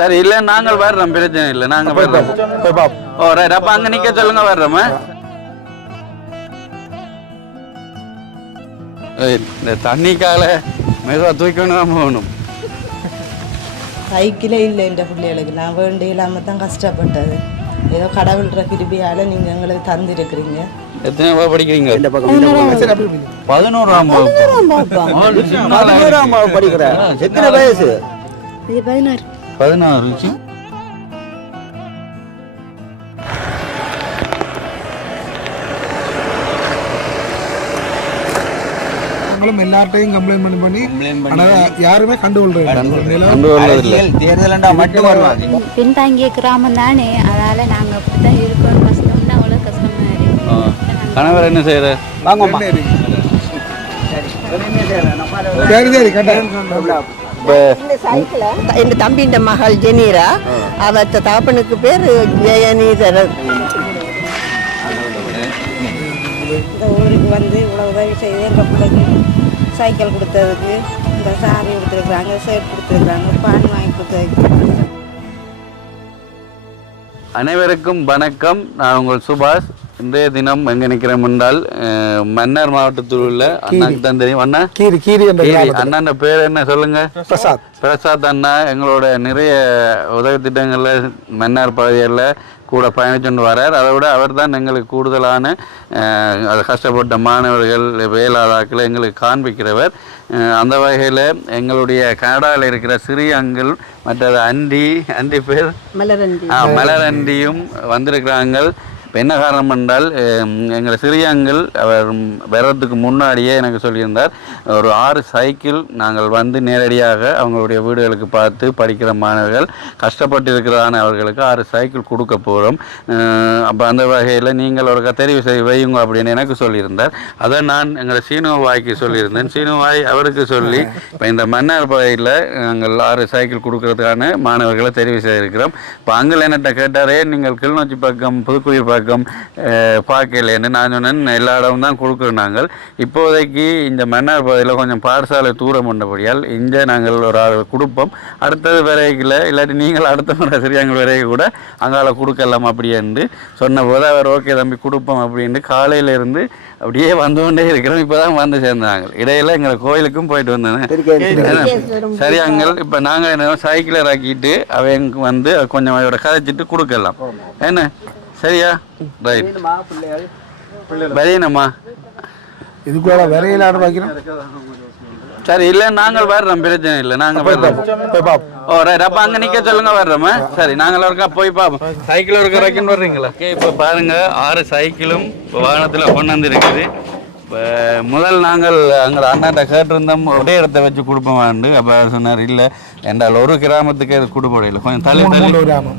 சரி இல்லை நாங்கள் வர்றோம், பிரச்சனை இல்லை, நாங்கள் வர்றோம். ஓ ரைட், அப்போ அங்கே நிற்க சொல்லுங்க, வர்றோமா. இந்த தண்ணிக்கால மெதுவாக தூக்கணும் போகணும். சைக்கிளே இல்லை என்ற பிள்ளைகளுக்கு, நான் வேண்டி இல்லாமல் தான் கஷ்டப்பட்டது. ஏதோ கடவுள்ற கிருபியால் நீங்கள் எங்களுக்கு தந்திருக்கிறீங்க. எத்தனை ரூபாய் படிக்கிறீங்க? 11ஆம் படிக்கிறேன். எத்தனை வயசு? 16. எல்லார்ட்டையும் கம்ப்ளைண்ட் பண்ணி யாருமே பின்தாங்கிய கிராமம் தானே, அதால நாங்க அப்படித்தான் இருக்கோம். கஷ்டம்னா அவ்வளவு கஷ்டமா இருக்கு. கணவர் என்ன செய்யற? என் தம்பியின் மகள் ஜெனீரா, அவ தாப்பனுக்கு பேர் ஜெயநீதரன். இந்த ஊருக்கு வந்து இவ்வளோ உதவி செய்து எங்கள் பிள்ளைக்கு சைக்கிள் கொடுத்ததுக்கு, இந்த சாரி கொடுத்துருக்குறாங்க, ஷர்ட் கொடுத்துருக்குறாங்க, பான் வாங்கி கொடுத்ததுக்கு. அனைவருக்கும் வணக்கம். நான் உங்கள் சுபாஷ். இன்றைய தினம் எங்கே நிற்கிறோம் என்றால், மன்னார் மாவட்டத்தில் உள்ள அண்ணாக்கு தான் தெரியும். அண்ணா அண்ணாண்ட பேர் என்ன சொல்லுங்க? பிரசாத் அண்ணா எங்களோட நிறைய உதவி திட்டங்களில் மன்னார் பகுதிகளில் கூட பயணிச்சுட்டு வரார். அதை விட அவர் தான் எங்களுக்கு கூடுதலான கஷ்டப்பட்ட மாணவர்கள், வேளாளர்களை எங்களுக்கு காண்பிக்கிறவர். அந்த வகையில் எங்களுடைய கனடாவில் இருக்கிற சிறிய அங்கிள், மற்றது அண்டி பேர் மலரண்டியும் வந்திருக்கிறாங்க. இப்போ என்ன காரணம் என்றால், எங்கள் சிறியங்கள் அவர் வர்றதுக்கு முன்னாடியே எனக்கு சொல்லியிருந்தார், ஒரு 6 சைக்கிள் நாங்கள் வந்து நேரடியாக அவங்களுடைய வீடுகளுக்கு பார்த்து படிக்கிற மாணவர்கள் கஷ்டப்பட்டு இருக்கிறான அவர்களுக்கு 6 சைக்கிள் கொடுக்க போகிறோம். அப்போ அந்த வகையில் நீங்கள் ஒரு தெரிவு செய்ய வையுங்க அப்படின்னு எனக்கு சொல்லியிருந்தார். அதை நான் எங்களை சீனுவாய்க்கு சொல்லியிருந்தேன். சீனுவாய் அவருக்கு சொல்லி இப்போ இந்த மன்னார் பகுதியில் நாங்கள் 6 சைக்கிள் கொடுக்கறதுக்கான மாணவர்களை தெரிவு செய்திருக்கிறோம். இப்போ அங்கே என்னட்ட கேட்டாரே, நீங்கள் கிளிநொச்சி பக்கம் புதுக்குடி பக்கம் பார்க்கலன்னு நான் சொன்னேன். எல்லா இடமும் தான் கொடுக்குறோம். நாங்கள் இப்போதைக்கு இந்த மன்னார் பகுதியில் கொஞ்சம் பாடசாலை தூரம் பண்ணபடியால் இங்கே நாங்கள் ஒரு ஆள் கொடுப்போம். அடுத்தது விரைவில் இல்லாட்டி நீங்கள் அடுத்த முறை சரியாங்கள் விரைவில் கூட அங்கால கொடுக்கலாம் அப்படின்னு சொன்ன போது அவர் ஓகே தம்பி கொடுப்போம் அப்படின்ட்டு காலையிலேருந்து அப்படியே வந்து கொண்டே இருக்கிறோம். இப்போ தான் வந்து சேர்ந்தாங்க. இடையில எங்களை கோயிலுக்கும் போயிட்டு வந்தேன். சரியாங்கள் இப்போ நாங்கள் என்ன சைக்கிளை இறக்கிட்டு அவங்க வந்து கொஞ்சம் அவரோட கதைச்சிட்டு கொடுக்கலாம். என்ன சரியா? ரைட். வரையணுமா? இதுக்குள்ள வரையிலாடு வைக்கிறோம். சரி இல்லை நாங்கள் வர்றோம், பிரச்சனை இல்லை, நாங்கள் வர்றோம். ஓ ரைட், அப்போ அங்கே நிற்க சொல்லுங்க, வர்றோமா. சரி நாங்கள் ஒருக்கா போய் பார்ப்போம். சைக்கிள் ஒரு கரைக்குன்னு வர்றீங்களா? ஓகே, இப்போ பாருங்கள் 6 சைக்கிளும் வாகனத்தில் கொண்டு வந்துருக்குது. இப்போ முதல் நாங்கள் அங்கே அண்ணாட்ட கேட்டிருந்தோம் ஒரே இடத்த வச்சு கொடுப்போம். அப்போ சொன்னார் இல்லை என்றால் ஒரு கிராமத்துக்கு அது கொடுப்படையில் கொஞ்சம் தள்ளி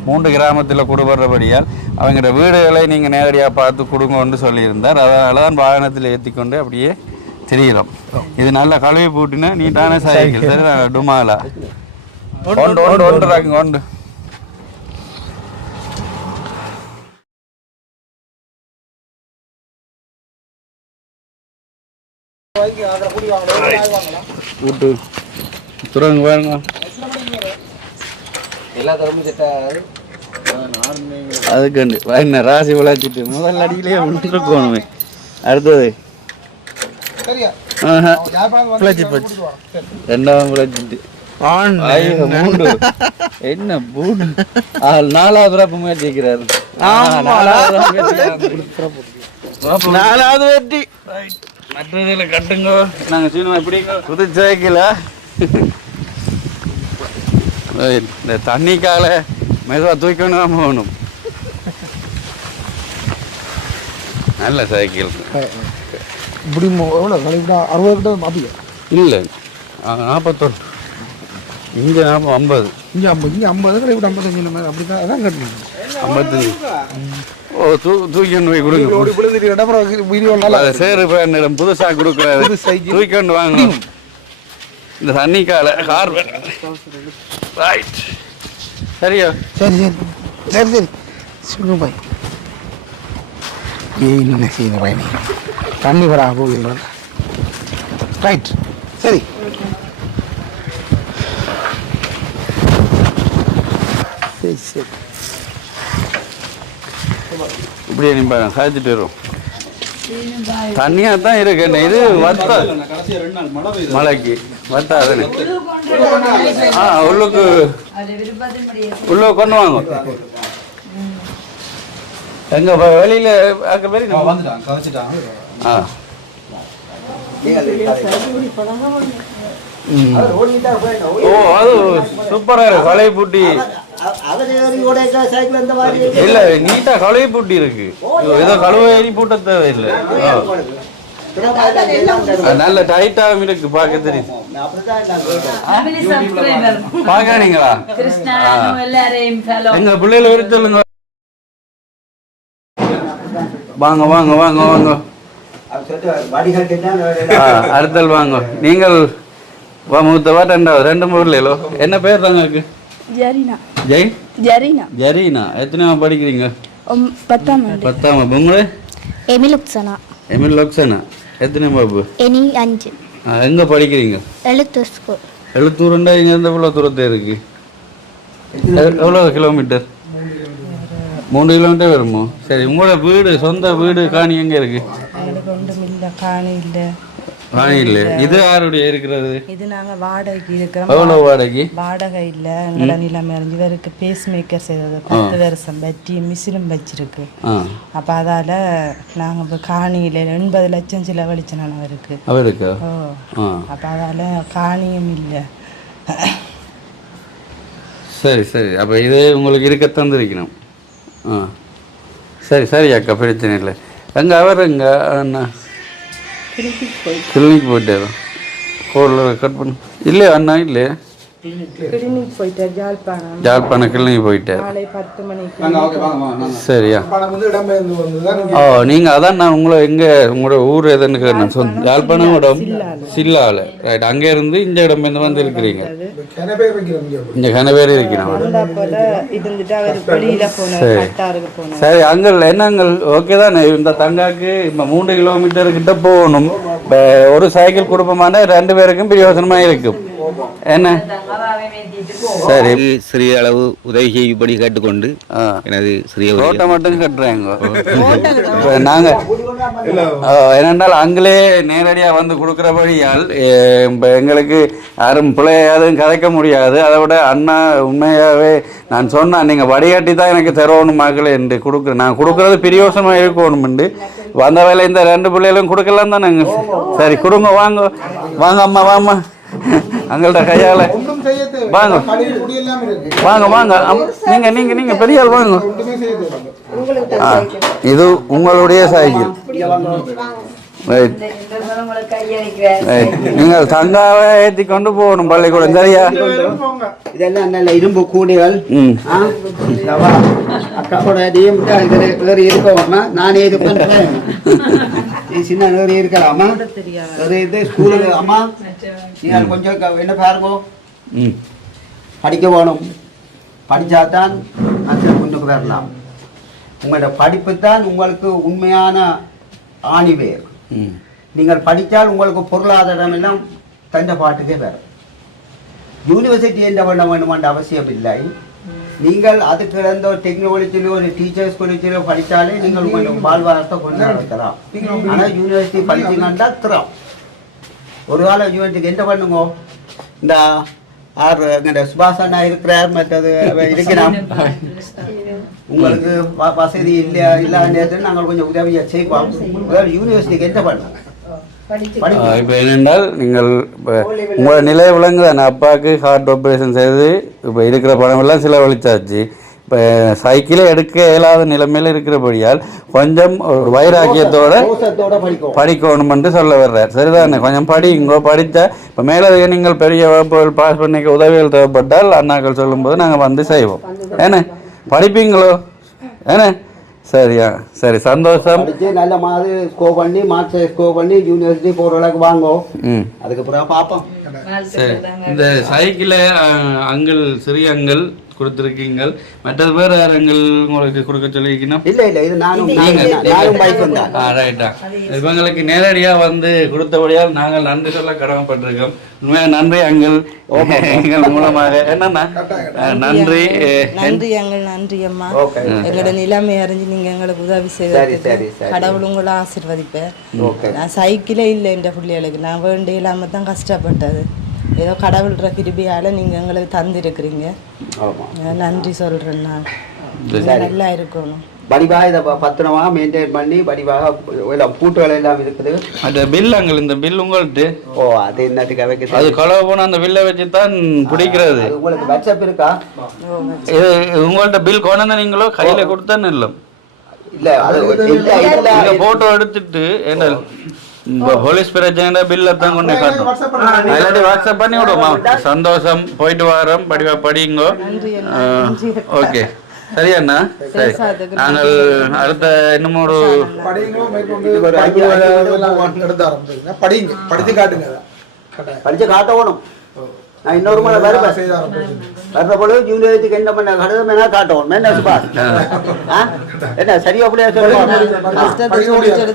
3 கிராமத்தில் கொடுப்படுறபடியால் அவங்களோட வீடுகளை நீங்கள் நேரடியாக பார்த்து கொடுங்கன்னு சொல்லியிருந்தார். அதனால தான் வாகனத்தில் ஏற்றிக்கொண்டு அப்படியே தெரிகிறோம். இது நல்லா கழுவி போட்டுன்னா நீட்டான சைக்கிள். சரி டுமாலா ஒன்று விட்டு துறங்க வேணுங்க. அதுக்கு என்ன ராசி விளைச்சிட்டு முதல் அடியிலே இருக்கணுமே. அடுத்தது விளைச்சி போச்சு. 2ஆவது விளைச்சிட்டு என்ன பூண்டு 4ஆவது பிறப்பு முயற்சி இருக்கிறாரு. 4ஆவது வெற்றி. மற்றதில் கட்டுங்க. நாங்கள் சீனமா எப்படிங்க புது சைக்கிள இந்த தண்ணிக்கால மெதுவாக தூக்கணும் போகணும். நல்ல சைக்கிள். இப்படி எவ்வளோ 60 கிட்ட மாற்றிக்க இல்லை 41. இங்கே 50. இங்கே 50 இப்படி 55 அப்படி தான் அதான் கட்டணும். 55. ஓ தூக்கிண்டு போய் கொடுங்க. சேரு பேர் புதுசாக கொடுக்குறாரு. தூக்கிண்டு வாங்க. இந்த தண்ணிக்கால கார் ரைட். சரியா? சரி சரி சரி சரி சொல்லுங்க பாய். இல்லை செய்யுங்க பயணி தண்ணி வரா போகிறோம். ரைட் சரி. இப்படியே நிப்பாங்க சாய்ச்சிட்டு வரும் தண்ணியாக தான் இருக்கு என்ன இது வத்தா மழைக்கு வத்தாதுன்னு உள்ளுக்கு உள்ள கொண்டு வாங்க எங்க வெளியில ஆ ஓ அது சூப்பரா இருக்கு களை பூட்டி இல்ல நீட்டா களை பூட்டி இருக்கு ஏதோ கழுவ ஏறி பூட்ட தேவையில்லை நல்ல டைட்டாகவும் இருக்கு பார்க்க தெரியுது பாக்குறீங்களா எங்க பிள்ளைகளை வர சொல்லுங்க வாங்க வாங்க வாங்க வாங்க அடுத்தல் வாங்க நீங்கள் மூத்தவா ரெண்டாவது ரெண்டு ஊர்லோ என்ன பேர் தாங்க இருக்கு ஜரீனா ஜெய் ஜரீனா ஜரீனா எத்தனையாவது படிக்கிறீங்க 10ஆம் உங்களே எமில் உக்சனா எமில் லோக்சனா எத்தனையாம் பாபு எனி 5 எங்க படிக்கிறீங்க எழுத்து ஸ்கூல் எழுத்தூருண்டா இங்க இருந்து எவ்வளோ தூரத்தை இருக்கு எவ்வளோ கிலோமீட்டர் 3 கிலோமீட்டர் வருமோ சரி உங்களோட வீடு சொந்த வீடு காணி எங்க இருக்கு ஒன்றும் இல்லை காணி இல்லை காணி இல்லை இது யாருடைய இருக்கிறது இது நாங்கள் வாடகைக்கு இருக்கிறோம் எவ்வளோ வாடகை வாடகை இல்லை எங்களோட நிலைமை அறிஞ்சு இவருக்கு பேஸ் மேக்கர் செய்தது 10 வருஷம் பற்றி மிஷினும் வச்சிருக்கு அப்போ அதால் நாங்கள் இப்போ காணியில் 80 லட்சம் செலவழிச்சு நான் அவருக்கு ஓ அப்போ அதால் காணியும் இல்லை சரி சரி அப்போ இது உங்களுக்கு இருக்க தந்திருக்கணும் சரி சரி அக்கா பிரச்சனை இல்லை எங்கே அவர் எங்க அண்ணா கிளினிக் போயிட்டாரோ கோரில் கட் பண்ணு இல்லையா அண்ணா இல்லையா கிளினிக் போயிட்டார் ஜாழ்ப்பாணம் கிளினிக் போயிட்டார் காலை 10 மணிக்கு சரியா ஓ நீங்கள் அதான் நான் உங்களை எங்கே உங்களோட ஊர் எதுன்னு கேட்டேன் சொந்த யாழ்ப்பாணம் இடம் சில்லாவில் ரைட் அங்கே இருந்து இந்த இடம் வந்து இருக்கிறீங்க இங்கே கனவேர் இருக்கிறோம் சரி அங்கள் என்ன அங்கள் ஓகே தானே இந்த தங்காக்கு இப்போ 3 கிலோமீட்டர் கிட்ட போகணும் ஒரு சைக்கிள் குடும்பமான 2 பேருக்கும் பிரயோஜனமாக இருக்கும் என்ன சரி சிறிய அளவு உதவி செய்யும்படி கேட்டுக்கொண்டு எனது சிறிய தோட்டம் மட்டும் கட்டுறாங்க நாங்கள் என்னென்றால் அங்களே நேரடியாக வந்து கொடுக்குறபடியால் இப்போ எங்களுக்கு யாரும் பிள்ளையாரும் கதைக்க முடியாது. அதை விட அண்ணா உண்மையாகவே நான் சொன்னேன் நீங்கள் வடிகட்டி தான் எனக்கு தரணும் மகளே என்று கொடுக்குறேன். நான் கொடுக்குறது பிரியோசமாக இருக்கணும்ண்டு வந்த வேலை இந்த 2 பிள்ளைகளும் கொடுக்கலாம் தான் நாங்கள் சரி கொடுங்க வாங்க வாங்க அம்மா வாம்மா அங்கள்கிட்ட கையால் வாங்க வாங்க வாங்க நீங்கள் நீங்கள் நீங்கள் பெரிய ஆள் வாங்க. இது உங்களுடைய சைக்கிள் ரைட் ரைட் நீங்கள் தங்காவை ஏற்றி கொண்டு போகணும் பள்ளிக்கூடம் சரியா? இதெல்லாம் நல்ல இரும்பு கூடைகள் அக்காவோட வேறு இருக்கோம்னா நானே இது பண்ணுறேன். சின்ன வேறு இருக்கலாமா ஒரு இது ஸ்கூலு அம்மா நீங்கள் கொஞ்சம் என்ன பாருங்க படிக்க வேணும். படித்தாதான் அதில் கொண்டு வரலாம். உங்களோட படிப்பு தான் உங்களுக்கு உண்மையான ஆணிவேர். நீங்கள் படித்தால் உங்களுக்கு பொருளாதாரம் எல்லாம் தந்த பாட்டுக்கே வரும். யூனிவர்சிட்டி என்ன பண்ண வேண்டுமென்ற அவசியம் இல்லை. நீங்கள் அதுக்கு இழந்த ஒரு டெக்னாலஜியிலோ ஒரு டீச்சர்ஸ் காலேஜிலோ படித்தாலே நீங்கள் உங்கள் வாழ்வாதாரத்தை கொண்டு நடத்தலாம். ஆனால் யூனிவர்சிட்டி படிச்சுங்கன்னா தரோம். ஒரு காலம் யூனிவர்சிட்டிக்கு என்ன பண்ணுங்க இந்த எங்கள் சுபாஷ் அண்ணா இருக்கிறார் மற்றது இருக்கிறோம். உங்களுக்கு வசதி இல்லாத நாங்கள் கொஞ்சம் உதவியை செய்வோம். யூனிவர்சிட்டிக்கு என்ன பண்ணுவோம் இப்போ என்னென்றால் நீங்கள் இப்போ உங்களோட நிலை விளங்குதான். அப்பாவுக்கு ஹார்ட் ஆப்ரேஷன் செய்து இப்போ இருக்கிற பணமெல்லாம் செலவழிச்சாச்சு. இப்போ சைக்கிளே எடுக்க இயலாத நிலைமையில் இருக்கிறபடியால் கொஞ்சம் ஒரு வைராக்கியத்தோட படிக்கணுமென்று சொல்ல வர்றார். சரிதானே? கொஞ்சம் படிங்கோ. படித்தா இப்போ மேலே நீங்கள் பெரிய வகுப்புகள் பாஸ் பண்ணிக்க உதவிகள் தேவைப்பட்டால் அண்ணாக்கள் சொல்லும்போது நாங்கள் வந்து செய்வோம். ஏன்னா படிப்பீங்களோ? ஏன்னா சரியா? சரி சந்தோஷம். நல்ல மாதிரி ஸ்கோர் பண்ணி மார்க்ஸ் ஸ்கோர் பண்ணி யூனிவர்சிட்டி போகிற அளவுக்கு வாங்கோ. அதுக்கு பிறகு பார்ப்போம். சரி இந்த சைக்கிளை அங்கிள் சிறிய அங்கிள் கொடுத்துருக்கீங்க. மற்றது வேறு யாருங்கள் உங்களுக்கு கொடுக்க சொல்லியிருக்கீங்கன்னா? இல்ல இது நானும் பைக் வந்தேன். ரைட்டா, இவங்களுக்கு நேரடியாக வந்து கொடுத்தபடியால் நாங்கள் நன்றி சொல்ல கடமைப்பட்டிருக்கோம். உண்மையாக நன்றி அங்கள் எங்கள் மூலமாக. என்னன்னா நன்றி எங்கள் நன்றி அம்மா. எங்களோட நிலைமை அறிஞ்சு நீங்க எங்களுக்கு உதவி செய்த கடவுள் உங்களை ஆசீர்வதிப்பேன். நான் சைக்கிளே இல்லை என்ற பிள்ளைகளுக்கு, நான் வேண்டிய இல்லாம தான் கஷ்டப்பட்டது. ஏதோ கடவுள்ற கிருபியால நீங்க எங்களுக்கு தந்திருக்கிறீங்க. நன்றி சொல்றேன். நான் நல்லா இருக்கணும். படிவாக இதை பத்திரமா மெயின்டைன் பண்ணி படிவாக பூட்டுகள் எல்லாம் இருக்குது. அந்த பில் அங்கே இந்த பில் உங்கள்கிட்ட அது என்னத்துக்கு வைக்கிறது? அது கலவை போன அந்த பில்லை வச்சு தான் பிடிக்கிறது. உங்களுக்கு வாட்ஸ்அப் இருக்கா? உங்கள்கிட்ட பில் கொண்டு நீங்களோ கையில கொடுத்தான்னு இல்லை? இல்ல போட்டோ எடுத்துட்டு என்ன போலீஸ் பிரச்சனை பில்ல தான் கொண்டு காட்டும். இல்லாட்டி வாட்ஸ்அப் பண்ணி விடுவோமா? சந்தோஷம், போயிட்டு வரோம், படிங்கோ. ஓகே, சரியாண்ணா. சரி, நாங்கள் அடுத்த இன்னும் ஒரு படிச்சு காட்டணும். நான் இன்னொரு முறை வர்ற பொழுது யூனிவர்சிட்டிக்கு என்ன பண்ண கடமை காட்டணும். என்ன சரியா அப்படியே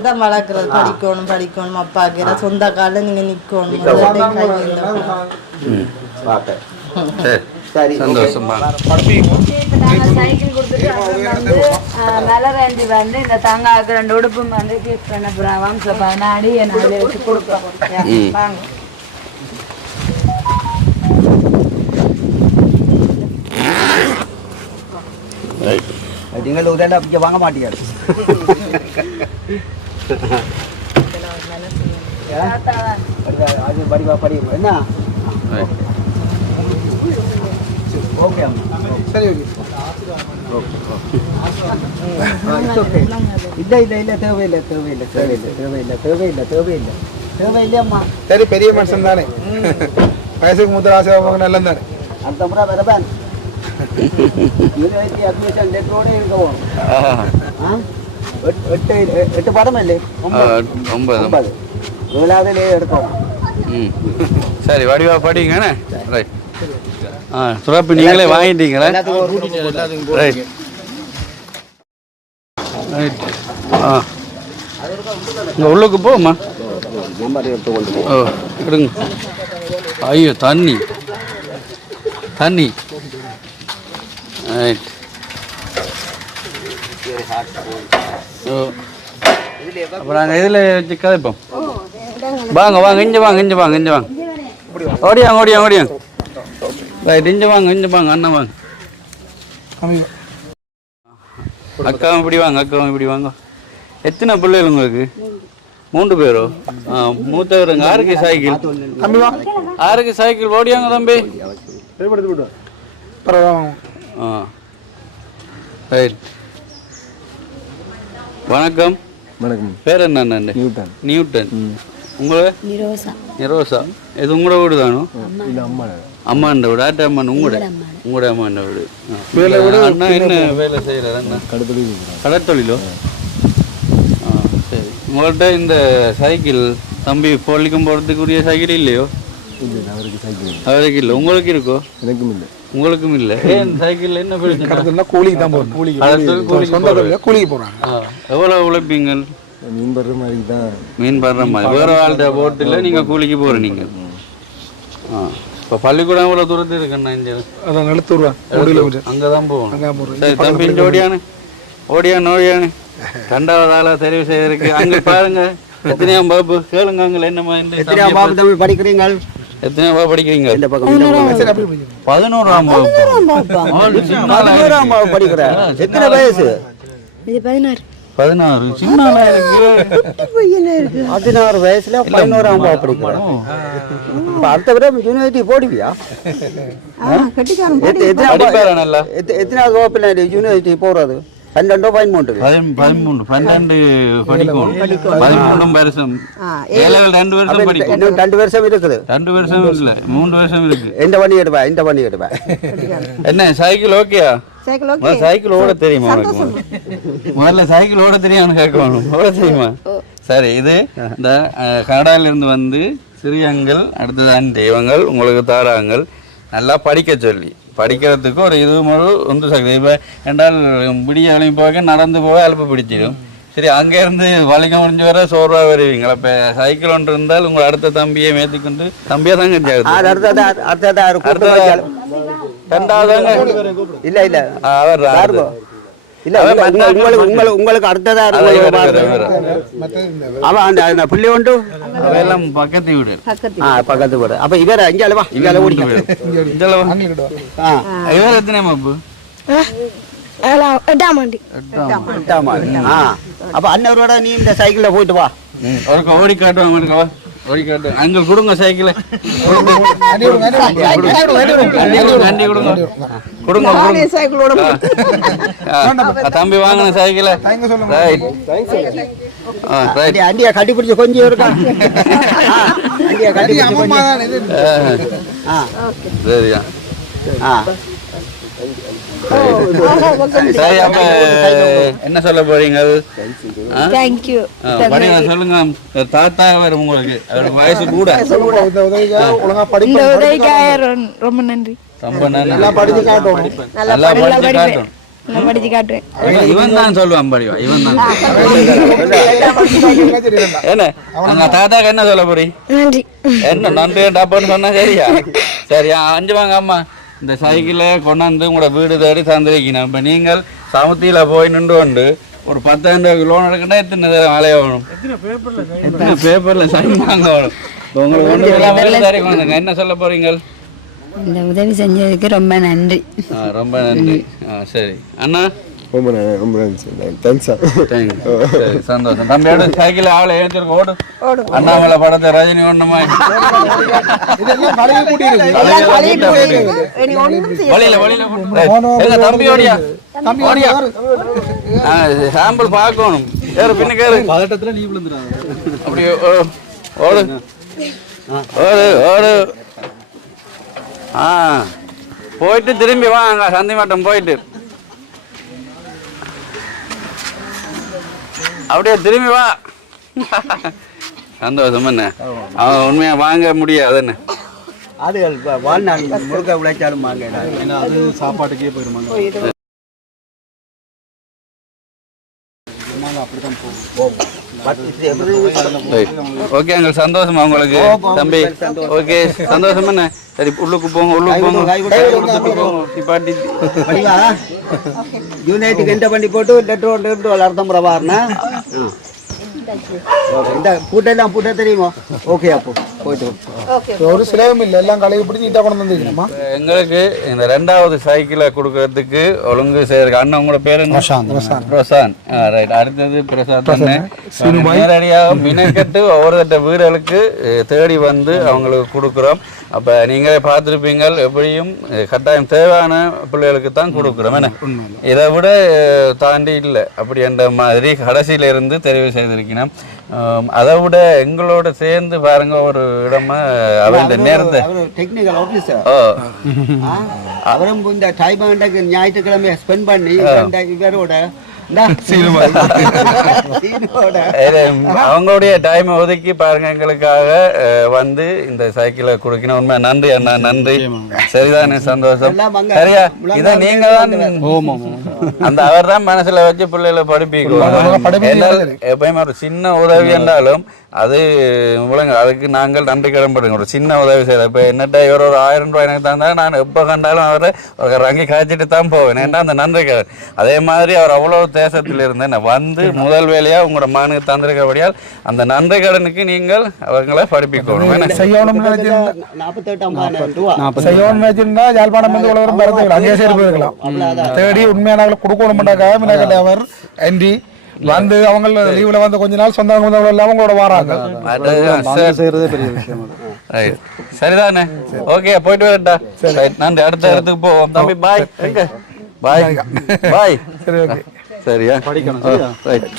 தான் வளர்க்குறது. படிக்கணும் அப்பாக்கு சொந்த கால நீங்க நிக்கணும். சந்தோஷமா சைக்கிள் கொடுத்துட்டு மலரஞ்சி வந்து இந்த தங்காக்கு 2 உடுப்பும் வந்து கிஃப்ட் பண்ண போறேன். வம்ச நாடி நாளை வச்சு கொடுப்போம். வாங்க. நீங்கள் உதவி அப்படி வாங்க மாட்டீங்க. என்ன ஓகே சரி இல்ல தேவையில்லையம்மா. சரி, பெரிய மனுஷன் தானே, வயசுக்கு மூத்த ஆசை நல்ல தானே. அடுத்த முறை வரப்பேன் யூனிவர்சிட்டி அட்மிஷன் லெட்டரோட இருக்கவும் 8 பாடமല്ലേ 9 7வது எடுக்கணும். சரி, வடிவா படிங்கண்ணே. ரைட். சுரப்பு நீங்களே வாங்கிட்டீங்களா? ரைட். ரைட். இங்கே உள்ளுக்கு போமா. ஓ, எடுங்க. ஐயோ, தண்ணி. ரைட். அப்புறம் நாங்கள் இதில் வச்சு கதைப்போம். வாங்க இங்கே வாங்க. ஓடியாங்க. ரைட், இங்கே வாங்க அண்ணன் வாங்க. அக்காவும் இப்படி வாங்க. எத்தனை பிள்ளைகள் உங்களுக்கு? 3 பேரோ? மூத்தவருங்க. ஆருக்கு சைக்கிள் ஓடியாங்க தம்பி. ரைட். வணக்கம். பேர் என்ன? நியூட்டன். உங்களோட? நிரோசா. இது உங்களோட வீடு தானோ? அம்மாண்ட வீடு. ஆட்ட அம்மான் உங்களோட அம்மாண்ட வீடு. அண்ணா என்ன வேலை செய்யறது? அண்ணா கடற்தொழிலோ? சரி. உங்கள்கிட்ட இந்த சைக்கிள் தம்பி பள்ளிக்கும் போகிறதுக்குரிய சைக்கிள் இல்லையோ? அவருக்கு இல்லை. உங்களுக்கு இருக்கோ? உங்களுக்கும் இல்லை. ஏன் சைக்கிள் என்ன பிரச்சனை? கூலிக்கு தான் போகிறோம். கூலிக்கு போகிறாங்க. எவ்வளோ உழைப்பீங்க? மீன் படுற மாதிரி வேற ஆள்கிட்ட போட்டில் நீங்கள் கூலிக்கு போகிறீங்க. இப்போ பள்ளிக்கூடம் எவ்வளோ தூரத்தில் இருக்குண்ணா? இந்த அதான் நிலத்தூர்வா அங்கே தான் போகணும். சரி தம்பி, ஓடியானு 2வது ஆளா தெரிவு செய்யறதுக்கு அங்கே பாருங்க. எத்தனையாம் பாபு கேளுங்க. அங்கே என்னம்மா எத்தனையாம் பாபு தம்பி படிக்கிறீங்க? எத்தனை பாபு படிக்கிறீங்க? 11ஆம் வகுப்பு படிக்கிறேன். எத்தனை வயசு? 16. சின்ன 16 வயசுல 11ஆம் வகுப்பு படிக்கிறேன். அடுத்த விட யூனிவர்சிட்டி போடுவியா? எத்தனாவது வகுப்புல யூனிவர்சிட்டி போறது? 12 13 படிக்கும். 13 வருஷம். 2 வருஷம் படிக்கும். இன்னும் 2 வருஷம் இருக்குது. 2 வருஷம் இல்ல, 3 வருஷம் இருக்கு. இந்த பண்ணி எடுப்பேன். என்ன சைக்கிள் ஓகேயா? சைக்கிள் ஓட தெரியுமா? முதல்ல சைக்கிள் ஓட தெரியும் கேட்கணும். ஓட தெரியுமா? சரி, இது இந்த கனடாவிலிருந்து வந்து சிறியங்கள், அடுத்ததான் தெய்வங்கள் உங்களுக்கு தாராங்கள். நல்லா படிக்க சொல்லி படிக்கிறதுக்கு ஒரு இது ஒன்று சக்தி இப்போ என்றால் விடிய அனுப்பி போக நடந்து போக அலுப்பு பிடிச்சிடும். சரி அங்கேருந்து வலிக்க முடிஞ்ச வர சோர்வாக வருவீங்களா? இப்போ சைக்கிள் ஒன்று இருந்தால் உங்கள் அடுத்த தம்பியை மேற்றிக்கொண்டு தம்பியாக தாங்க ரெண்டாவதாங்க இல்லை இல்லை அவர் இல்ல உங்களுக்கு அடுத்ததா அவன் அந்த புள்ளி உண்டு அவையெல்லாம் பக்கத்து வீடு. பக்கத்து வீடு. அப்ப இவர இங்க வா இங்க ஓடிக்க இவர் எத்தனை மாப்பு? 8ஆம் ஆண்டு. அப்ப அண்ணவரோட நீ இந்த சைக்கிள்ல போயிட்டு வா. ஒரு ஓடி காட்டுவாங்க ஓடி காட்டு அங்க கொடுங்க சைக்கிளை தம்பி வாங்கின சைக்கிளை அண்டியா கட்டி பிடிச்ச கொஞ்சம் இருக்கா சரியா சரி அப்ப என்ன சொல்ல போறீங்க? சொல்லுங்க. தாத்தா உங்களுக்கு வயசு கூட ரொம்ப நன்றி. ரொம்ப நன்றி. நல்லா படிச்சு காட்டுவேன். இவன் தான் சொல்லுவான் படிவா இவன் தான். என்ன உங்க தாத்தாக்கு என்ன சொல்ல போறீங்க? என்ன நன்றி டாப்பான்னு சொன்னா சரியா? சரியா 5 வாங்க அம்மா. இந்த சைக்கிளை கொண்டாந்து உங்களோட வீடு தேடி தந்திருக்கணும். இப்போ நீங்கள் சமத்தியில் போய் நின்று கொண்டு ஒரு 10,000 ரூபாய்க்கு லோன் எடுக்கணும்னா எத்தனை நேரம் வேலையாகணும்? எத்தனை பேப்பரில் சைன் வாங்கணும்? உங்களுக்கு ஒன்று இல்லாமல் என்ன சொல்ல போறீங்க? இந்த உதவி செஞ்சதுக்கு ரொம்ப நன்றி. ரொம்ப நன்றி. சரி அண்ணா ரொம்ப நன்றி. தேங்க்ஸ் சந்தோஷம். தம்பியோட சைக்கிள் ஆளை ஏற்றிருக்க ஓடு. அண்ணாமலை படத்தை ரஜினி ஒண்ணுமா தம்பியோடியா சாம்பிள் பார்க்கணும். பின்ன கேளு அப்படி ஓடு ஓடு ஓடு. போயிட்டு திரும்பி வாங்க சந்தி மட்டம் போயிட்டு அப்படியே திரும்பி வா. சந்தோஷம் என்ன அவன் உண்மையா வாங்க முடியாது என்ன ஆடுகள் வாழ்நாள் முழுக்க உழைச்சாலும் வாங்க அது சாப்பாட்டுக்கே போயிருமாங்க. ஓகே எங்களுக்கு சந்தோஷமா உங்களுக்கு தம்பி? ஓகே சந்தோஷம் என்ன? சரி உள்ளுக்கு போங்க பாட்டி யூனைட்டுக்கு எந்த பண்ணி போட்டு லெட்டர் அர்த்தம் பிரபாரணா இந்த பூட்டெல்லாம் பூட்ட தெரியுமா? ஓகே அப்போ போயிட்டு ஒரு சிலவும் இல்லை எல்லாம் கலையை பிடிச்சி நீட்டாக கொண்டு வந்துருக்கணுமா? எங்களுக்கு இந்த 2வது சைக்கிளை கொடுக்கறதுக்கு ஒழுங்கு செய்யறதுக்கு அண்ணன் உங்களோட பேரு பிரசாந்த். ரைட். அடுத்தது பிரசாத் நேரடியாக மினக்கட்டு ஒவ்வொரு வீடுகளுக்கு தேடி வந்து அவங்களுக்கு கொடுக்குறோம். அப்போ நீங்களே பார்த்துருப்பீங்க எப்படியும் கட்டாயம் தேவையான பிள்ளைகளுக்கு தான் கொடுக்குறோம். என்ன இதை விட தாண்டி இல்லை அப்படி என்ற மாதிரி கடைசியில இருந்து தெரிவு செய்திருக்கணும். அதை விட எங்களோட சேர்ந்து பாருங்க ஒரு இடமா அவருடைய நேரத்தை டெக்னிக்கல் ஆஃபீஸர் அவரும் இந்த டைம் ஞாயிற்றுக்கிழமை ஸ்பெண்ட் பண்ணி இவரோட அவங்களுடைய டைம் ஒதுக்கி பாருங்க எங்களுக்காக வந்து இந்த சைக்கிளை கொடுக்கணும். உண்மை நன்றி அண்ணா, நன்றி. சரிதானே? சந்தோஷம். சரியா? இதை நீங்க தான் அந்த அவர் தான் மனசுல வச்சு பிள்ளைகளை படிப்பிக்கணும். எப்பயுமே ஒரு சின்ன உதவி என்றாலும் அது முழங்க அதுக்கு நாங்கள் நன்றி கடன்படுங்க. ஒரு சின்ன உதவி செய்த இப்போ என்னட்ட இவர் ஒரு 1000 ரூபாய் எனக்கு தந்தா நான் எப்போ கண்டாலும் அவரை ஒரு ரங்கி காய்ச்சிட்டு தான் போவேன். ஏன்னா அந்த நன்றி கடன். அதே மாதிரி அவர் அவ்வளோ தேசத்தில் இருந்தேன் வந்து முதல் வேலையா உங்களோட மானுக்கு தந்திருக்கபடியால் அந்த நன்றி கடனுக்கு நீங்கள் அவங்களை படிப்பிக்கணும். யாழ்ப்பாணம் வந்து அங்கே சேர்ப்பு இருக்கலாம் தேடி உண்மையான கொடுக்கணும் அவர் என்டி வந்து அவங்க லீவ்ல வந்து கொஞ்ச நாள் சொந்த எல்லாம் அவங்களோட வராங்க. சரிதானே? ஓகே போயிட்டு வரட்டா. நன்றி. அடுத்த இடத்துக்கு போவோம் தம்பி. பாய். பாய் பாய். சரி ஓகே. சரியா? படிக்கணும். ரைட்.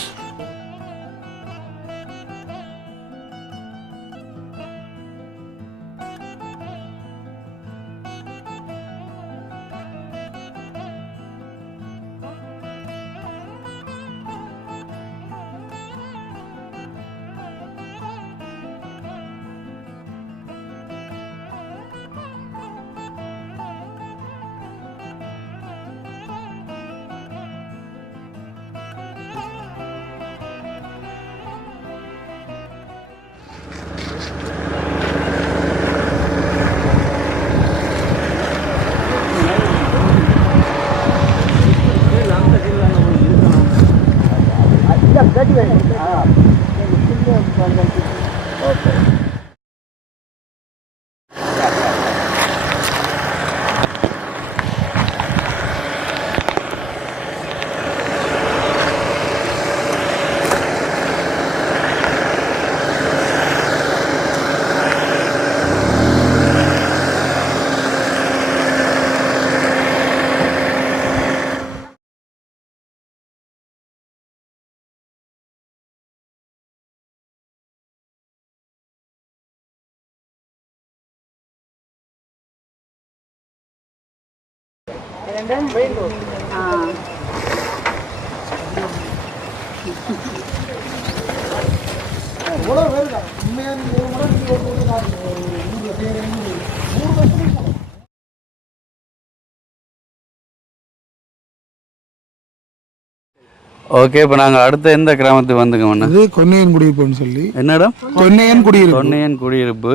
ஓகே, இப்போ நாங்கள் அடுத்த எந்த கிராமத்துக்கு வந்துங்க? இது கொன்னையன் குடியிருப்புன்னு சொல்லி. என்னடா? கொன்னையன் குடியிருப்பு. கொன்னையன் குடியிருப்பு.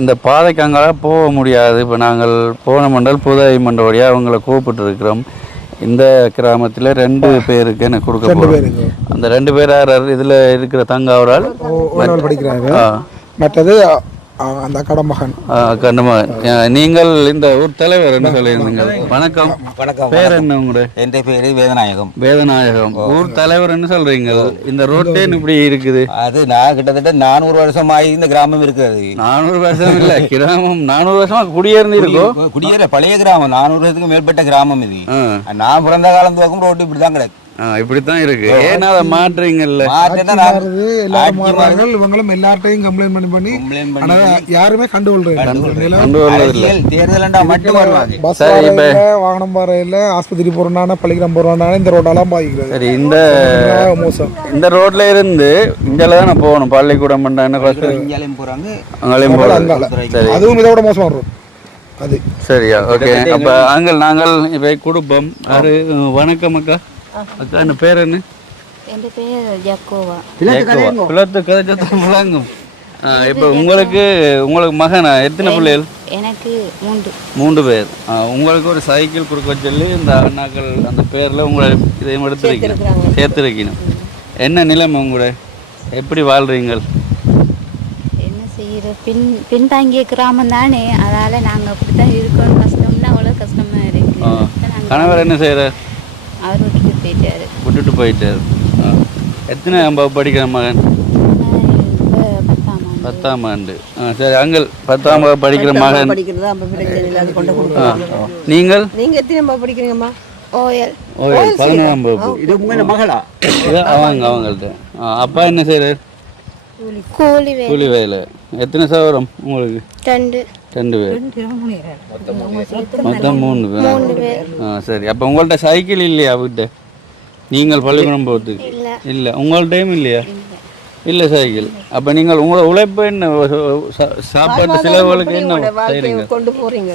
இந்த பாதைக்கு அங்கால போக முடியாது. இப்போ நாங்கள் போன மண்டல் புதை மண்டல் வழியாக அவங்கள கூப்பிட்டுருக்கிறோம். இந்த கிராமத்தில் 2 பேருக்கு எனக்கு கொடுக்க போகிறோம். அந்த 2 பேர் யார்? இதில் இருக்கிற தங்க அவரால் படிக்கிறாங்க. மற்றது அந்த கடமகன். கடமகன். நீங்கள் இந்த ஊர் தலைவர் என்ன சொல்லியிருந்தீங்க? வணக்கம். வணக்கம். பேர் என்ன உங்களோட? என் பேரு வேதநாயகம். வேதநாயகம். ஊர் தலைவர் என்ன சொல்றீங்க? இந்த ரோட்டே இப்படி இருக்குது. அது நான் கிட்டத்தட்ட 400 வருஷமாயி இந்த கிராமம் இருக்குது. 400 வருஷம் இல்ல, கிராமம் 400 வருஷமா குடியேறி இருக்கும். குடியேற பழைய கிராமம், 400 வருஷத்துக்கு மேற்பட்ட கிராமம் இது. நான் பிறந்த காலம் துவக்கம் ரோட்டு இப்படிதான் கிடக்கு. இப்படித்தான் இருக்கு. ஏன்னா அதை மாற்றீங்கல்ல, இவங்களும் எல்லார்ட்டையும் கம்ப்ளைண்ட் பண்ணி யாருமே வாகனம் பாறையில ஆஸ்பத்திரி போறோம்னா பள்ளிக்கூடம் போறோம்னா இந்த ரோடெல்லாம் பாதிக்கிறது. சரி, இந்த ரோட்ல இருந்து இங்கல தானே போகணும். பள்ளிக்கூடம் போறாங்க, அதுவும் இதோட மோசமா ரோட் அது. சரியா? ஓகே. அப்ப நாங்கள் இவை கொடுப்போம். வணக்கம் அக்கா. அக்கா, என்ன பேர் என்ன? என் பேர் ஜக்கோவா. இப்போ உங்களுக்கு மகனா? எத்தனை பிள்ளைகள்? எனக்கு 3 பேர். உங்களுக்கு ஒரு சைக்கிள் கொடுக்க சொல்லி இந்த அண்ணாக்கள் அந்த பேரில் உங்களை இதையும் சேர்த்துருக்கணும். என்ன நிலைமை உங்களோட? எப்படி வாழ்றீங்க? என்ன செய்யற? பின்தாங்கிய கிராமம் தானே, அதால நாங்கள் அப்படித்தான் இருக்கோம். கஷ்டம்னா அவ்வளோ கஷ்டமா இருக்கு. கணவர் என்ன செய்யற? அவர் விட்டுட்டு போயிட்டாரு. எத்தனை படிக்கிற மகன்? 10ஆம் ஆண்டு. சரி, அங்கள் 10ஆம் வகுப்பு படிக்கிற மகன். நீங்கள் எத்தனை படிக்கிறீங்கம்மா? ஓயல் 11ஆம் வகுப்பு. இது உங்க மகளா? அவங்கள்ட்ட. அப்பா என்ன செய்யறாரு? கூலி வேலை. எத்தனை சவரம் உங்களுக்கு? 2 பேர். மொத்தம் 3 பேர். சரி, அப்போ உங்கள்கிட்ட சைக்கிள் இல்லையா வீட்டு? நீங்கள் பள்ளிக்கூடம் போகிறதுக்கு இல்லை. உங்கள்கிட்டையும் இல்லையா? இல்லை சைக்கிள். அப்போ நீங்கள் உங்களை உழைப்பு என்ன? சாப்பாட்டு செலவுகளுக்கு என்ன செய்கிறீங்க? கொண்டு போறீங்க.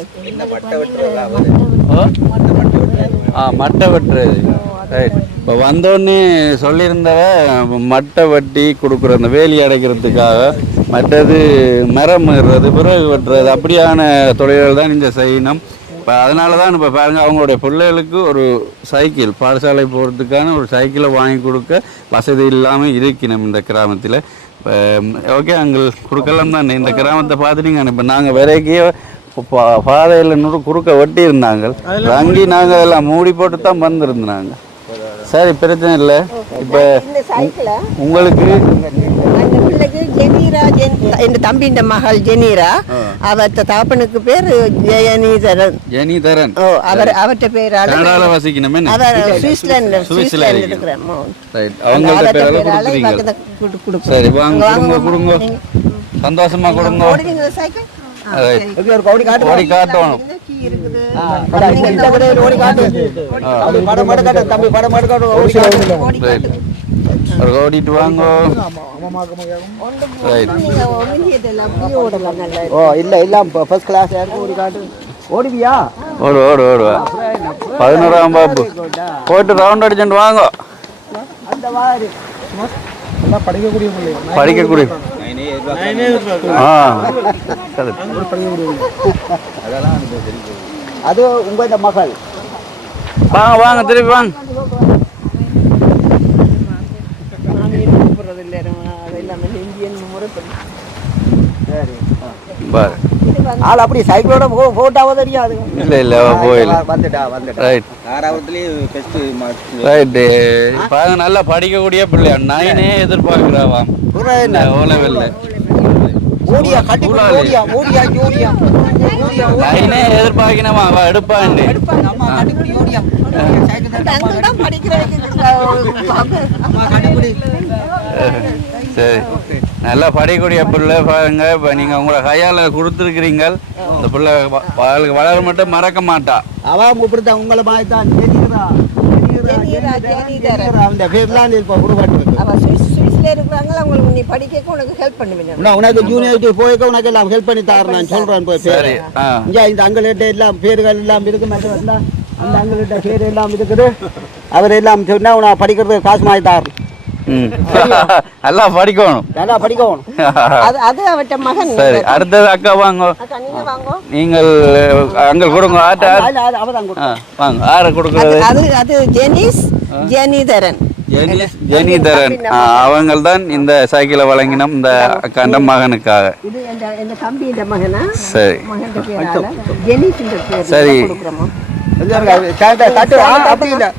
மட்டை வெட்டுறது. ரைட். இப்போ வந்தோடனே சொல்லியிருந்தவ மட்டை வெட்டி கொடுக்குற அந்த வேலி அடைக்கிறதுக்காக, மற்றது மரம் ஏறுறது, பிறகு வெட்டுறது, அப்படியான தொழில்கள் தான் இந்த செய்யணும். இப்போ அதனால தான் இப்போ பாருங்கள், அவங்களுடைய பிள்ளைகளுக்கு ஒரு சைக்கிள், பாடசாலை போகிறதுக்கான ஒரு சைக்கிளை வாங்கி கொடுக்க வசதி இல்லாமல் இருக்கணும் இந்த கிராமத்தில். இப்போ ஓகே, அங்கே கொடுக்கலாம் தானே. இந்த கிராமத்தை பார்த்துட்டீங்க. இப்போ நாங்கள் விரைக்கே பாதையில் குறுக்க வெட்டி இருந்தாங்க. அங்கி நாங்கள் எல்லாம் மூடி போட்டு தான் வந்திருந்தாங்க. சரி, பிரச்சனை இல்லை. இப்போ உங்களுக்கு என் தம்பியின் மகள் ஜெனீரா, அவர் தகப்பனுக்கு பேர் ஜெயநீதரன். ஜெனீதரன். ஓ, அவர்கிட்ட பேர் கனடால வசிக்கணுமே. அவர் சுவிட்சர்லாந்து இருக்கிறார். சரி, வாங்க, கொடுங்க. சந்தோஷமா கொடுங்க. ஓடி காட்டணும். ஓடிட்டு வாங்க. ஓடுவியா? ஓடுவா. 11ஆம் வகுப்பு போயிட்டு ரவுண்ட் அடிச்சுட்டு வாங்க. படிக்கக்கூடிய அது உங்க மகள். வாங்க திருப்பி வாங்க. பாரு ஆள் அப்படி சைக்கிளோட போட்டாவோ தெரியாது. இல்ல போயில வந்துட்டா ரைட் தாராபுரத்துலேயே பெஸ்ட் ரைட் பாருங்க நல்லா படிக்கக்கூடிய பிள்ளையா 9 எதிர்பார்க்கிறாவாம் ஓலவெல்ல ஓடியா கட்டி ஓடியா ஓடியா ஓடியா லைனே எதிர்பார்க்கணுமா அவ எடுப்பாண்டு அம்மா கட்டி ஓடியா சைக்கிள் தான் படிக்கிறதுக்கு அம்மா கட்டி சரி நல்லா படிக்கக்கூடிய பிள்ளை பாருங்க இப்போ நீங்கள் உங்களை கையால் கொடுத்துருக்கிறீங்க இந்த பிள்ளை வளர மட்டும் மறக்க மாட்டா அவன் கூப்பிடுத்தா உங்களை மாதிரி தான் அந்த பேர்லாம் இப்போ உருவாட்டு அவ சுவிஸ்ல இருக்கிறாங்க அவங்களுக்கு நீ படிக்க உனக்கு ஹெல்ப் பண்ணுவேன் உனக்கு ஜூனியர் போய்க்க உனக்கு எல்லாம் ஹெல்ப் பண்ணி தரேன் நான் சொல்றேன் போய் சரி இங்கே இந்த அங்கல்கிட்ட எல்லாம் பேர்கள் எல்லாம் இருக்கு மற்ற அந்த அங்கல்கிட்ட பேர் எல்லாம் இருக்குது அவர் எல்லாம் சொன்னா நான் படிக்கிறது காசு மாதிரி தரேன். நல்லா படிக்கணும் நல்லா படிக்கணும். அது அவட்ட மகன். சரி அடுத்தது அக்கா வாங்க நீங்க வாங்க. நீங்கள் அங்க கொடுங்க ஆட்ட அவதான் வாங்க ஆற கொடுக்குறது அது ஜெனிஸ் ஜெனிதரன் ஜெனிதரன் அவங்கள் தான் இந்த சைக்கிளை வழங்கினோம் இந்த அக்காண்ட மகனுக்காக. இது என் தம்பியோட மகனா. சரி ஜெனிஸ் பேர் சரி கொடுக்குறோம். அப்படி இல்லை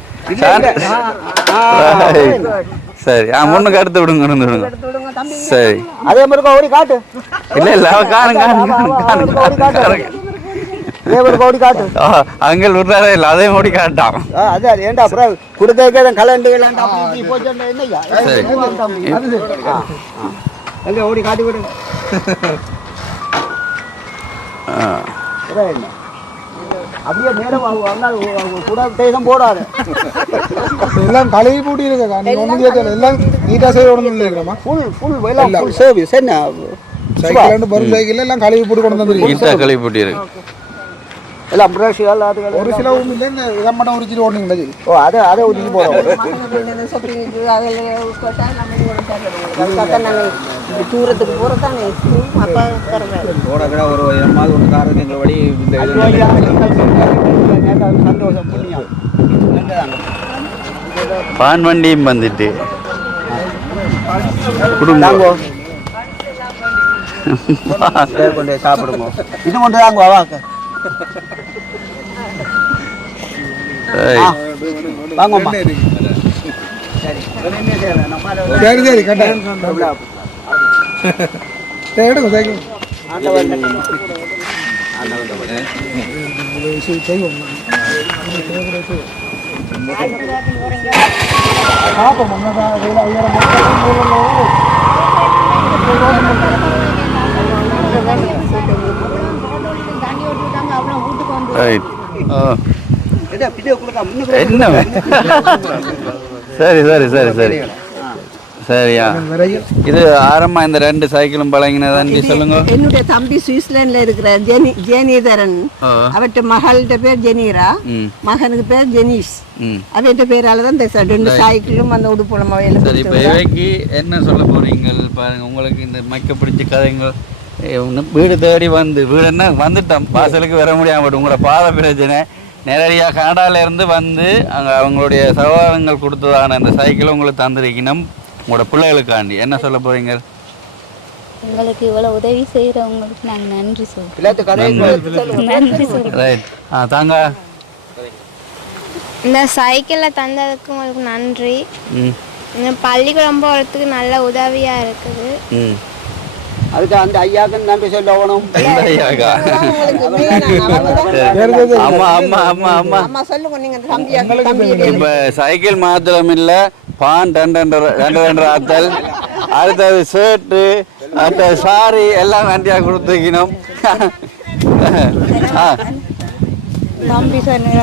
சரி முன்னுக்கு அடுத்து விடுங்க சரி அதே மாதிரி ஓடி காட்டு இல்ல அவ காணுங்க ஓடி காட்டு அங்கே விடுறாரே இல்லை அதையும் ஓடி காட்டான் அது ஏன்டா அப்புறம் கொடுத்த கலண்டு எங்க ஓடி காட்டி விடுங்க அப்படியே நேரம் கூட தேசம் போடாது எல்லாம் கழுவி பூட்டி இருக்கா நீ ஒன்றும் கேட்கல எல்லாம் நீட்டாக செய்ய ஒன்றும் இல்லைங்கம்மா ஃபுல் எல்லாம் ஃபுல் சர்வீஸ் என்ன சைக்கிள் பரும் சைக்கிள் எல்லாம் கழுவி போட்டு கொண்டு வந்துருக்கீங்க கழுவி பூட்டி இருக்கு எல்லாம் ப்ரஷ் எல்லாம் ஒரு சில ஊர்ல இல்லை இந்த இதை மட்டும் ஒரு சில ஓடுனீங்களா சரி ஓ அதை ஊற்றி போகிறோம் தூரத்துக்கு போறதானே அப்பா ஓட கூட ஒரு எம்மாவது ஒன்று காரத்துக்கு எங்கள் வழி இந்த சந்தோஷம் புண்ணியம் பான் வண்டியும் வந்துட்டு கொடுங்க கொண்டு சாப்பிடுங்க இது கொண்டு தாங்க வாங்க வாங்கம்மா சரி சரி கட்டாயம் எடுங்க சைக்கிள் என்ன சரி சரி சரி சரி சரியா இது ஆரம்பமா இந்த 2 சைக்கிளும் பழங்கினதான்னு சொல்லுங்க. என்னுடைய தம்பி சுவிட்சர்லாந்துல இருக்கிற ஜெனிதரன் அவட்ட மகள்கிட்ட பேர் ஜெனீரா மகனுக்கு பேர் ஜெனிஸ் அவட்ட பேரால தான் இந்த 2 சைக்கிளும் அந்த உடுப்புலமா எல்லாம். சரி இப்போ இவைக்கு என்ன சொல்ல போறீங்க பாருங்க. உங்களுக்கு இந்த மக்க பிடிச்ச கதைங்கள் வீடு தேடி வந்து வீடு என்ன வந்துட்டோம் வாசலுக்கு வர முடியாம பட் உங்களோட பாத பிரச்சனை நேரடியாக கனடாவிலேருந்து வந்து அங்கே அவங்களுடைய சகோதரங்கள் கொடுத்ததான அந்த சைக்கிளை உங்களுக்கு தந்திருக்கணும் உங்களோட பிள்ளைகளுக்காண்டி. என்ன சொல்ல போறீங்க? உங்களுக்கு இவ்வளவு உதவி செய்யறவங்களுக்கு நாங்க நன்றி சொல்றோம். ரைட் தாங்க இந்த சைக்கிளை தந்ததுக்கு உங்களுக்கு நன்றி. இந்த பள்ளிக்கூடம் போகிறதுக்கு நல்ல உதவியா இருக்குது. அதுக்கு அந்த ஐயாக்கு நன்றி சொல்லணும். இப்ப சைக்கிள் மாத்திரம் இல்ல பான் 2 ஆத்தல் அடுத்தது ஷர்ட்டு அடுத்தது சாரி எல்லாம் நன்றியா கொடுத்துக்கணும். தம்பி சைக்கிள்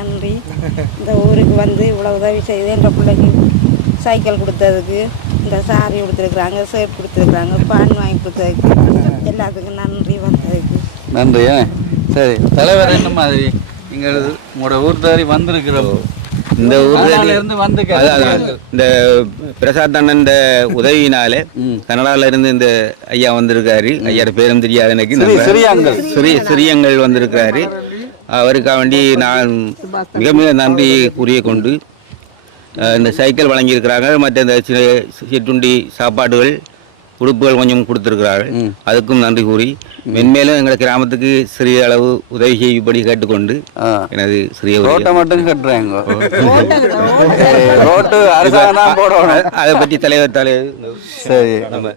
நன்றி. இந்த ஊருக்கு வந்து இவ்வளோ உதவி செய்து என்ற பிள்ளைக்கு சைக்கிள் கொடுத்ததுக்கு இந்த சாரி கொடுத்துருக்குறாங்க ஷர்ட் கொடுத்துருக்குறாங்க பான் வாங்கி கொடுத்ததுக்கு எல்லாத்துக்கும் நன்றி வந்ததுக்கு நன்றி. சரி தலைவர் என்ன மாதிரி நீங்கள் உங்களோட ஊர் தாரி வந்திருக்கிறோம் இந்த ஊர்லேருந்து வந்து இந்த பிரசாத் அண்ணன் உதவியினாலே கனடால இருந்து இந்த ஐயா வந்திருக்காரு. ஐயாவோட பேரும் தெரியாது எனக்கு. சிறியங்கள் வந்திருக்காரு. அவருக்காக வேண்டி நான் மிக மிக நன்றி கூறிய கொண்டு இந்த சைக்கிள் வழங்கியிருக்கிறாங்க. மற்ற இந்த சிற்றுண்டி சாப்பாடுகள் உடுப்புகள் கொஞ்சம் கொடுத்திருக்கிறார்கள். அதுக்கும் நன்றி கூறி மென்மேலும் எங்கள் கிராமத்துக்கு சிறிய அளவு உதவி செய்யும்படி கேட்டுக்கொண்டு எனது சிறிய ரோட்டை மட்டும் கட்டுறாங்க. ரோட்டு அரசாங்கம் தான் போடணும். அதை பற்றி தலைவர் சரி நம்ம